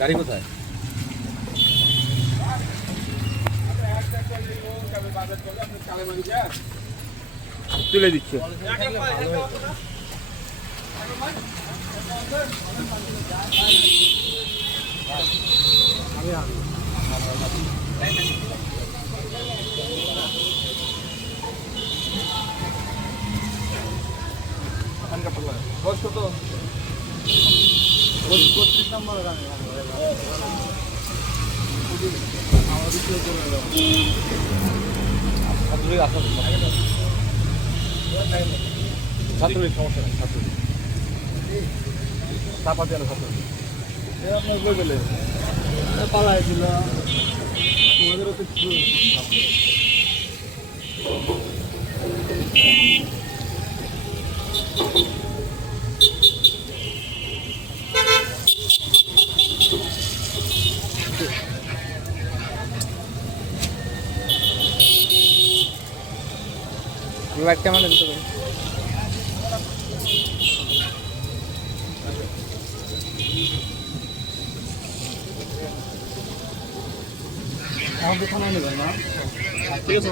গাড়ি কোথায়? তুলে দিচ্ছে। বয়স কত? 35 নম্বর গাড়ি। ছাত্রলীগ সমস্যা নেই, ছাত্রলীগ চাপা দেওয়ার ছাত্রলীগ আপনার বই পেলে পালাই ছিল তোমাদেরও তো লাইট ক্যামেরা দিতে পারি। এখন তো থানায় নেবেন না? ঠিক আছে।